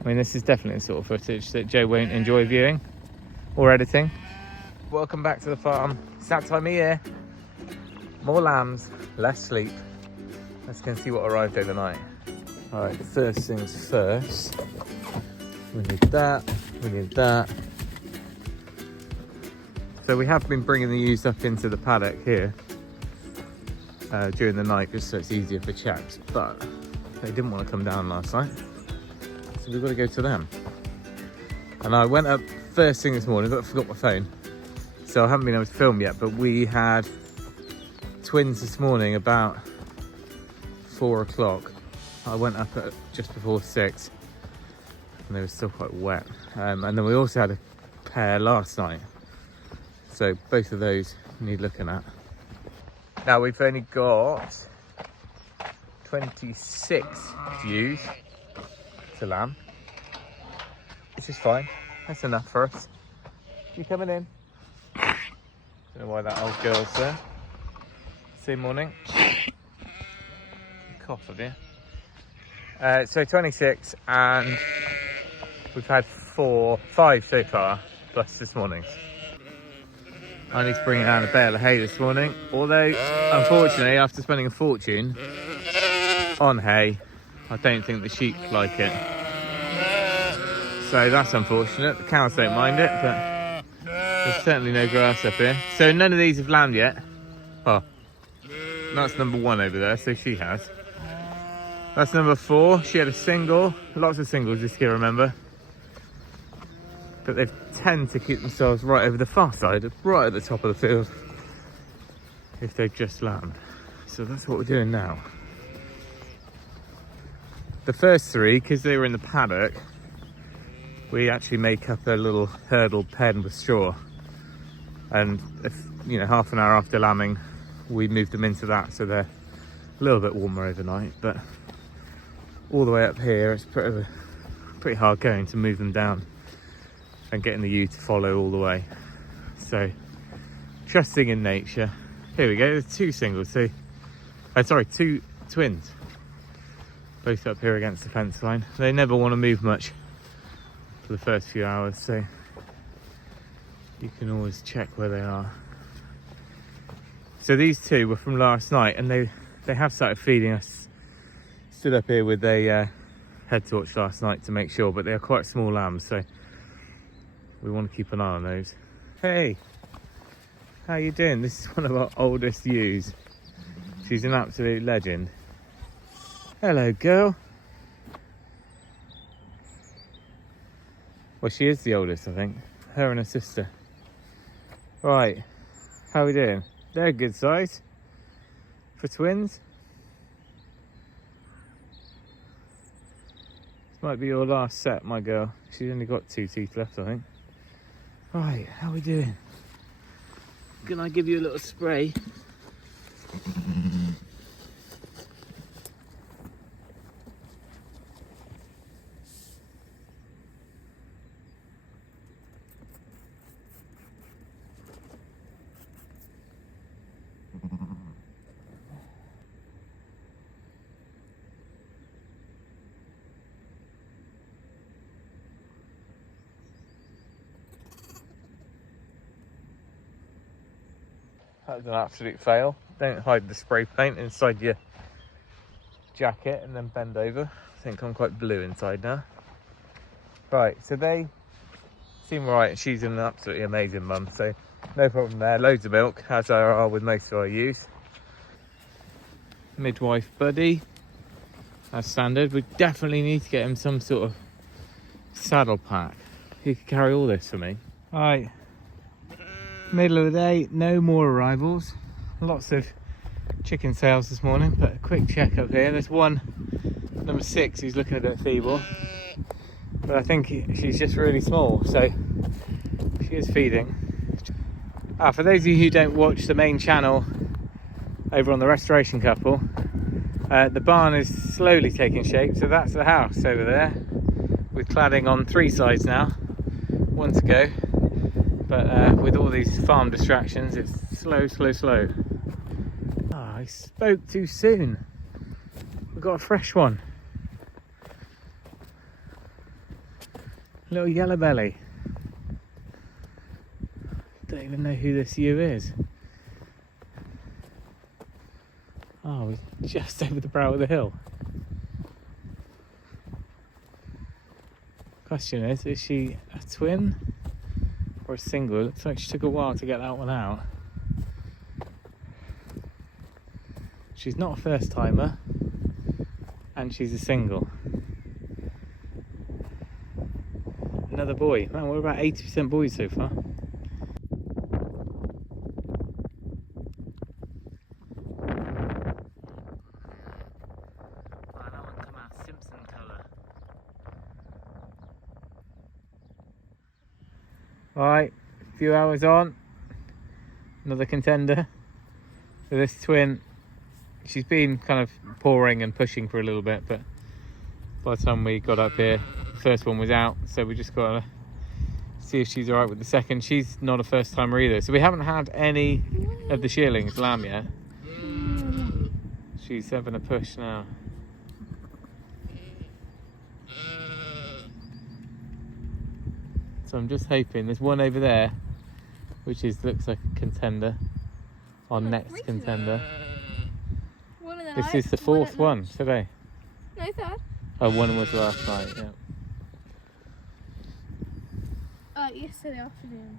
I mean, this is definitely the sort of footage that Joe won't enjoy viewing or editing. Welcome back to the farm. It's that time of year. More lambs, less sleep. Let's go and see what arrived overnight. All right, first things first. We need that, we need that. So we have been bringing the ewes up into the paddock here during the night, just so it's easier for chaps, but they didn't want to come down last night, so we've got to go to them. And I went up first thing this morning, but I forgot my phone, so I haven't been able to film yet, but we had twins this morning about 4 o'clock. I went up at just before 6 and they were still quite wet, and then we also had a pair last night, so both of those need looking at. Now we've only got 26 ewes to lamb, which is fine. That's enough for us. You coming in? Don't know why that old girl's there. Same morning. Cough, have you? So 26, and we've had 5 so far, plus this morning's. I need to bring down a bale of hay this morning, although unfortunately after spending a fortune on hay, I don't think the sheep like it. So that's unfortunate. The cows don't mind it, but there's certainly no grass up here. So none of these have lambed yet. Oh, that's number 1 over there, so she has. That's number 4, she had a single. Lots of singles this year, remember. But they tend to keep themselves right over the far side, right at the top of the field, if they've just lambed. So that's what we're doing now. The first 3, because they were in the paddock, we actually make up a little hurdle pen with straw. And if, you know, half an hour after lambing, we moved them into that, so they're a little bit warmer overnight. But all the way up here, it's pretty hard going to move them down and getting the ewe to follow all the way. So trusting in nature. Here we go, there's 2 singles, so sorry, 2 twins, both up here against the fence line. They never want to move much for the first few hours, so you can always check where they are. So these 2 were from last night, and they have started feeding us. Stood up here with a head torch last night to make sure, but they are quite small lambs, so we want to keep an eye on those. Hey, how you doing? This is one of our oldest ewes. She's an absolute legend. Hello, girl. Well, she is the oldest, I think. Her and her sister. Right, how are we doing? They're a good size for twins. This might be your last set, my girl. She's only got 2 teeth left, I think. Right, how are we doing? Can I give you a little spray? That was an absolute fail. Don't hide the spray paint inside your jacket and then bend over. I think I'm quite blue inside now. Right, so they seem right, and she's an absolutely amazing mum, so no problem there. Loads of milk, as there are with most of our ewes. Midwife buddy, as standard. We definitely need to get him some sort of saddle pack. He could carry all this for me. Right. Middle of the day, no more arrivals. Lots of chicken sales this morning, but a quick check up here. There's one, number 6, who's looking a bit feeble, but I think she's just really small, so she is feeding. For those of you who don't watch the main channel over on the Restoration Couple, the barn is slowly taking shape, so that's the house over there with cladding on 3 sides now, 1 to go. But with all these farm distractions, it's slow. I spoke too soon. We've got a fresh one. Little yellow belly. Don't even know who this ewe is. Oh, we're just over the brow of the hill. Question is she a twin or a single? It looks like she took a while to get that one out. She's not a first timer, and she's a single. Another boy. Man, we're about 80% boys so far. Alright, a few hours on, another contender for this twin. She's been kind of pouring and pushing for a little bit, but by the time we got up here, the first one was out, so we just got to see if she's alright with the second. She's not a first timer either, so we haven't had any of the shearlings lamb yet. She's having a push now. So I'm just hoping, there's one over there, which looks like a contender, our next contender. This is the fourth one today. No, third. Oh, one was last night, yeah. Yesterday afternoon.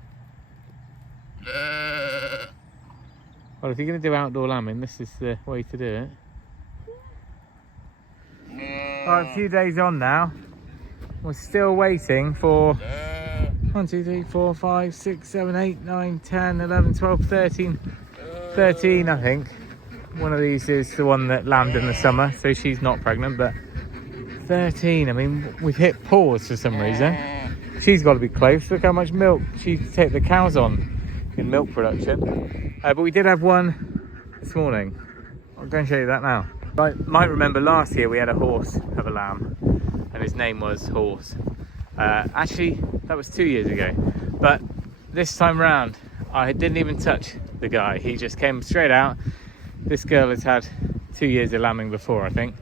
Well, if you're going to do outdoor lambing, this is the way to do it. Right, a few days on now. We're still waiting for 1, 2, 3, 4, 5, 6, 7, 8, 9, 10, 11, 12, 13. 13, I think. One of these is the one that lambed in the summer, so she's not pregnant, but 13. I mean, we've hit pause for some reason. She's got to be close. Look how much milk she take the cows on in milk production. But we did have one this morning. I'll go and show you that now. I might remember last year we had a horse have a lamb, and his name was Horse. Actually, that was 2 years ago. But this time round, I didn't even touch the guy. He just came straight out. This girl has had 2 years of lambing before, I think.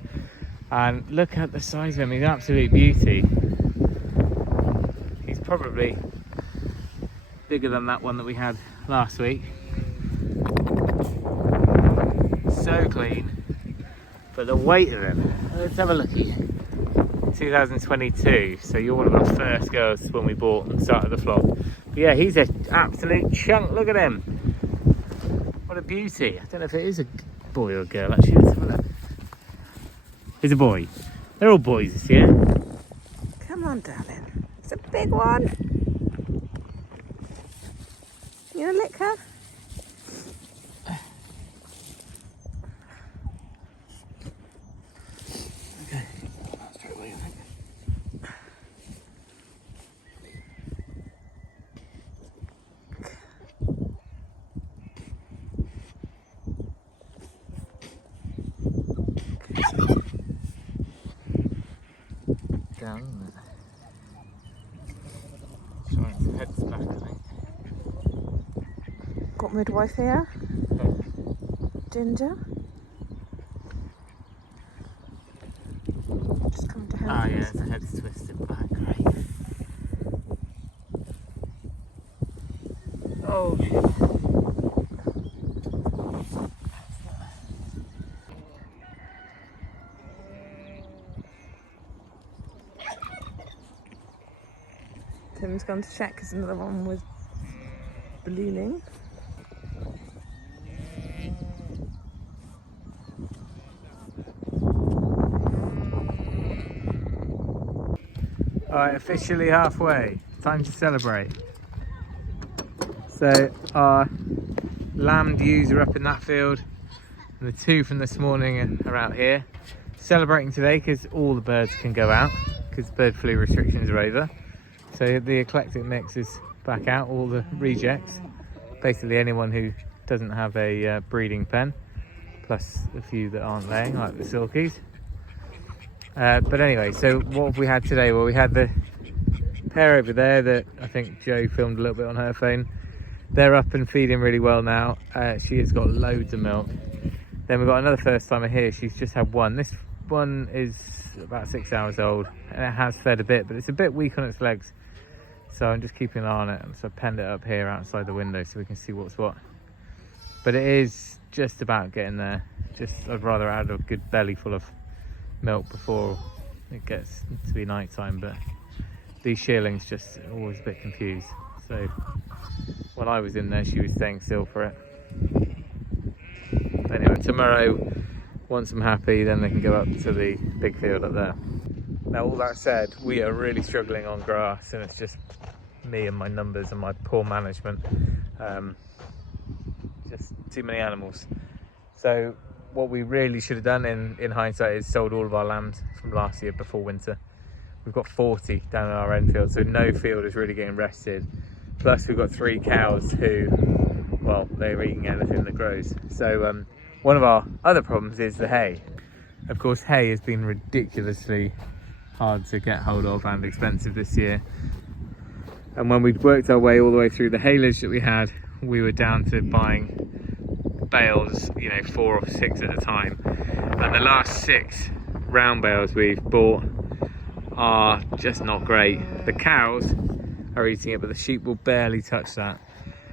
And look at the size of him. He's an absolute beauty. He's probably bigger than that one that we had last week. So clean. But the weight of him, let's have a look at you. 2022, so you're one of our first girls when we bought and started the flock. But yeah, he's an absolute chunk. Look at him. What a beauty. I don't know if it is a boy or a girl, actually. Let's have a look. He's a boy. They're all boys this year. Come on, darling. It's a big one. You gonna lick her? Down, isn't it? Sorry, its head's back, I think. Got midwife here. Ginger. Just coming to help. Ah, yeah, the head's twisted back. Great. Oh, shit. Tim's gone to check because another one was ballooning. Alright, officially halfway. Time to celebrate. So our lamb ewes are up in that field, and the two from this morning are out here. Celebrating today because all the birds can go out because bird flu restrictions are over. So the eclectic mix is back out, all the rejects. Basically anyone who doesn't have a breeding pen, plus a few that aren't laying, like the silkies. But anyway, so what have we had today? Well, we had the pair over there that I think Jo filmed a little bit on her phone. They're up and feeding really well now. She has got loads of milk. Then we've got another first timer here. She's just had one. This one is about 6 hours old and it has fed a bit, but it's a bit weak on its legs. So I'm just keeping an eye on it. And so I penned it up here outside the window so we can see what's what. But it is just about getting there. I'd rather add a good belly full of milk before it gets to be night time. But these shearlings just always a bit confused. So when I was in there, she was staying still for it. Anyway, tomorrow, once I'm happy, then they can go up to the big field up there. Now, all that said, we are really struggling on grass, and it's just me and my numbers and my poor management. Just too many animals. So what we really should have done in hindsight is sold all of our lambs from last year before winter. We've got 40 down in our end field, so no field is really getting rested. Plus we've got 3 cows who, well, they're eating anything that grows. So one of our other problems is the hay. Of course, hay has been ridiculously hard to get hold of and expensive this year. And when we'd worked our way all the way through the haylage that we had, we were down to buying bales, 4 or 6 at a time. And the last 6 round bales we've bought are just not great. The cows are eating it, but the sheep will barely touch that,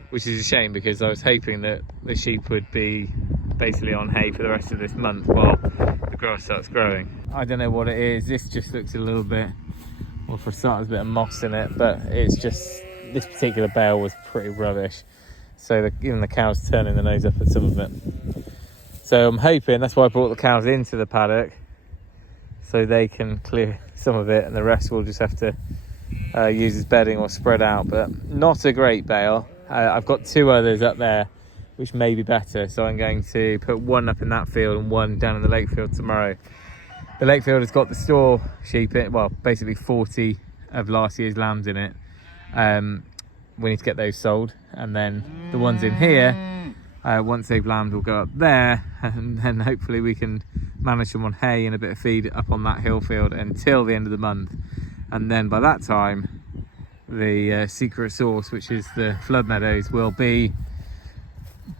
which is a shame because I was hoping that the sheep would be basically on hay for the rest of this month while the grass starts growing. I don't know what it is. This just looks a little bit, well, for starters, a bit of moss in it, but it's just, this particular bale was pretty rubbish. So even the cows turning their nose up at some of it. So I'm hoping, that's why I brought the cows into the paddock, so they can clear some of it and the rest we'll just have to use as bedding or spread out. But not a great bale. I've got 2 others up there which may be better, so I'm going to put one up in that field and one down in the lake field tomorrow. The lake field has got the store sheep in, well, basically 40 of last year's lambs in it. We need to get those sold, and then the ones in here, once they've lambed, will go up there, and then hopefully we can manage them on hay and a bit of feed up on that hill field until the end of the month. And then by that time, the secret sauce, which is the flood meadows, will be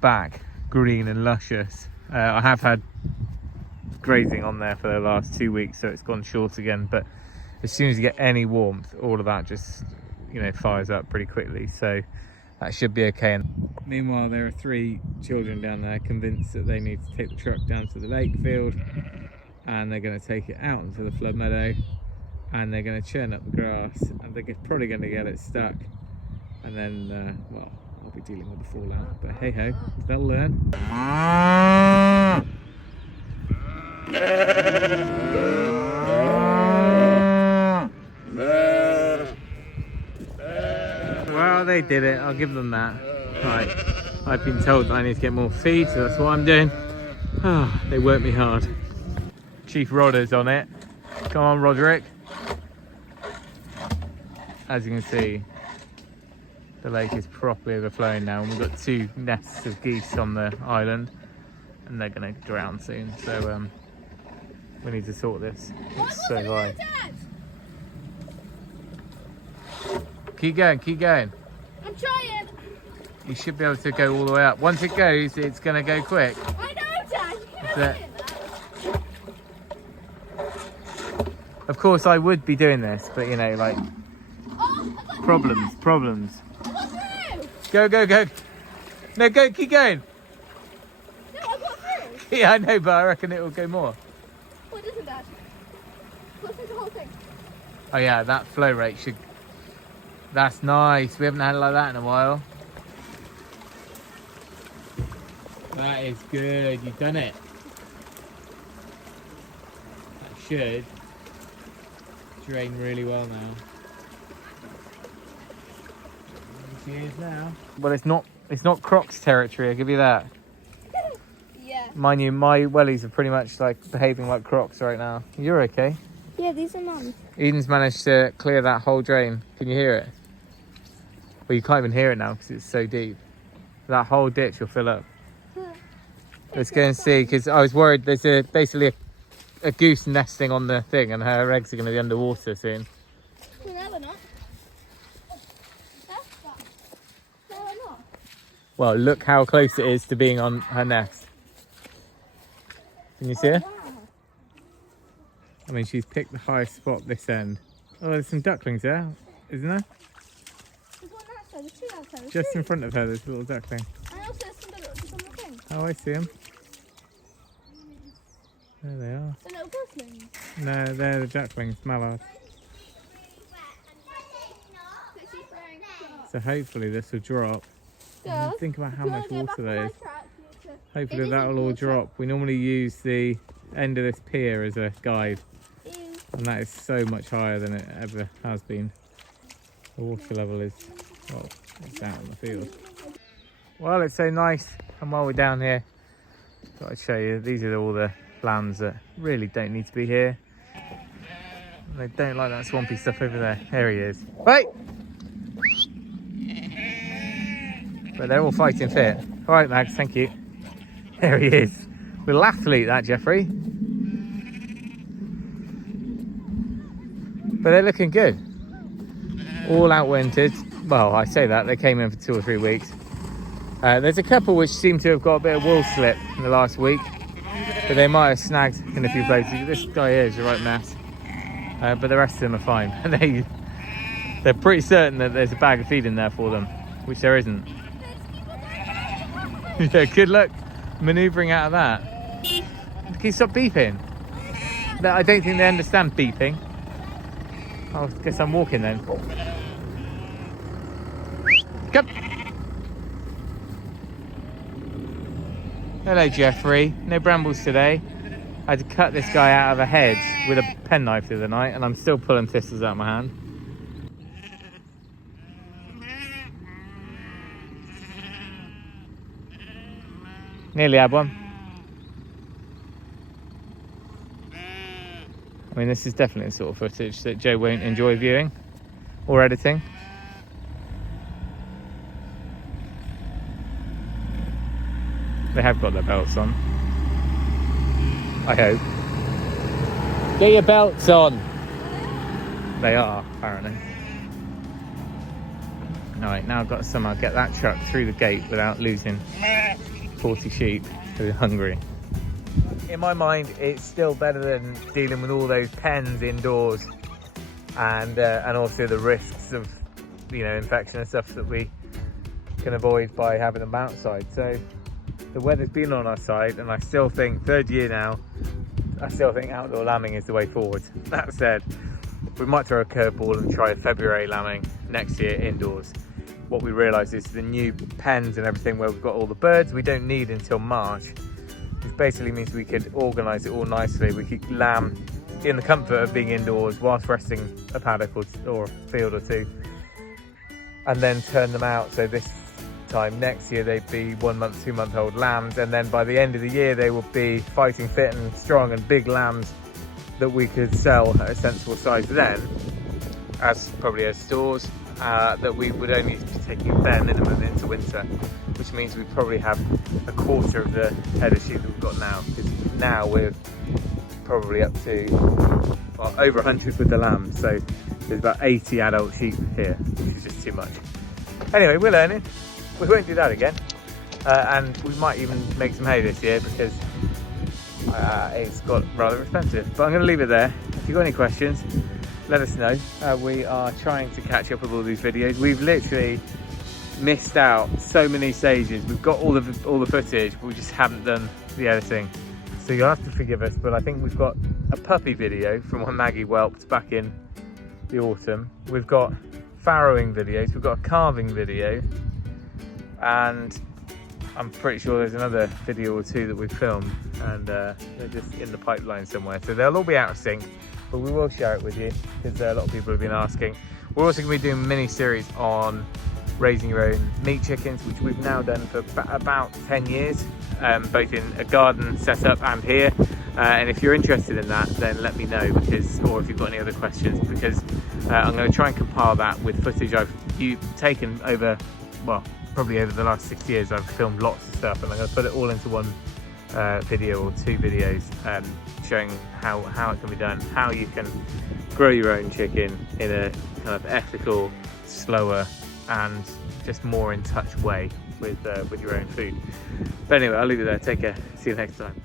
back green and luscious. I have had grazing on there for the last 2 weeks, so it's gone short again, but as soon as you get any warmth, all of that just fires up pretty quickly, so that should be okay. Meanwhile, there are 3 children down there convinced that they need to take the truck down to the lake field, and they're going to take it out into the flood meadow, and they're going to churn up the grass, and they're probably going to get it stuck, and then well, I'll be dealing with the fallout, but hey ho, they'll learn. Well, they did it, I'll give them that. Right, I've been told that I need to get more feed, so that's what I'm doing. Oh, they work me hard. Chief Rodder's on it. Come on, Roderick. As you can see, the lake is properly overflowing now, and we've got 2 nests of geese on the island, and they're going to drown soon, so we need to sort this. It's so high. Keep going, keep going. I'm trying. You should be able to go all the way up. Once it goes, it's going to go quick. I know, Dad. That's it. Of course, I would be doing this, but like, problems. Go, go, go. No, go, keep going. No, I got through. Yeah, I know, but I reckon it will go more. What isn't that? What's the whole thing? Oh yeah, that flow rate should... That's nice. We haven't had it like that in a while. That is good. You've done it. That should drain really well now. She is now. Well, it's not Crocs territory, I'll give you that. Yeah. Mind you, my wellies are pretty much like behaving like Crocs right now. You're okay. Yeah, these are mine. Eden's managed to clear that whole drain. Can you hear it? Well, you can't even hear it now because it's so deep. That whole ditch will fill up. Let's go and see, because I was worried there's basically a goose nesting on the thing, and her eggs are going to be underwater soon. No, they're not. That's fine. No, they're not. Well, look how close it is to being on her nest. Can you see her? Wow. I mean, she's picked the highest spot this end. Oh, there's some ducklings there, isn't there? There's one outside, there's two outside. There's Just three. in front of her, there's a little duckling. And also there's some little on the thing. Oh, I see them. There they are. The little goslings. No, they're the ducklings, mallards. So hopefully this will drop. Girls, Think about how if you much wanna go water back on there my is. track, you need to- Hopefully It that isn't will all water. drop. We normally use the end of this pier as a guide, and that is so much higher than it ever has been. The water level is, well, it's out in the field. Well, it's so nice, and while we're down here, thought I'd show you, these are all the lambs that really don't need to be here. They don't like that swampy stuff over there. There he is. Right! But they're all fighting fit. All right, Mags, thank you. There he is. Little athlete, that Jeffrey. But they're looking good. All outwintered. Well, I say that, they came in for 2 or 3 weeks. There's a couple which seem to have got a bit of wool slip in the last week, but they might have snagged in a few places. This guy here is a right mess. But the rest of them are fine. And they're pretty certain that there's a bag of feed in there for them, which there isn't. Yeah, good luck manoeuvring out of that. Can you stop beeping? I don't think they understand beeping. I guess I'm walking then. Come. Hello, Jeffrey. No brambles today. I had to cut this guy out of a hedge with a penknife the other night, and I'm still pulling thistles out of my hand. Nearly had one. I mean, this is definitely the sort of footage that Joe won't enjoy viewing or editing. They have got their belts on, I hope. Get your belts on! They are, apparently. Alright, now I've got to somehow get that truck through the gate without losing 40 sheep who are hungry. In my mind, it's still better than dealing with all those pens indoors and also the risks of, infection and stuff that we can avoid by having them outside. So the weather's been on our side, and I still think, 3rd year now, I still think outdoor lambing is the way forward. That said, we might throw a curveball and try February lambing next year indoors. What we realise is the new pens and everything where we've got all the birds we don't need until March, which basically means we could organise it all nicely. We could lamb in the comfort of being indoors whilst resting a paddock or a field or two, and then turn them out. So this time next year they'd be 1 month, 2 month old lambs, and then by the end of the year they will be fighting fit and strong and big lambs that we could sell at a sensible size then, as probably as stores. That we would only be taking a bare minimum into winter, which means we probably have a quarter of the head of sheep that we've got now, because now we're probably up to over 100 with the lambs, so there's about 80 adult sheep here, which is just too much. Anyway, we're learning. We won't do that again, and we might even make some hay this year because it's got rather expensive. But I'm going to leave it there. If you've got any questions, let us know. We are trying to catch up with all these videos. We've literally missed out so many stages. We've got all the footage, but we just haven't done the editing. So you'll have to forgive us, but I think we've got a puppy video from when Maggie whelped back in the autumn. We've got farrowing videos, we've got a calving video, and I'm pretty sure there's another video or two that we've filmed, and they're just in the pipeline somewhere. So they'll all be out of sync, but we will share it with you because a lot of people have been asking. We're also going to be doing a mini series on raising your own meat chickens, which we've now done for about 10 years, both in a garden setup and here. And if you're interested in that, then let me know, or if you've got any other questions, because I'm going to try and compile that with footage I've taken over, well, probably over the last 6 years. I've filmed lots of stuff, and I'm going to put it all into one video or 2 videos showing how it can be done, how you can grow your own chicken in a kind of ethical, slower, and just more in touch way with your own food. But anyway, I'll leave it there. Take care. See you next time.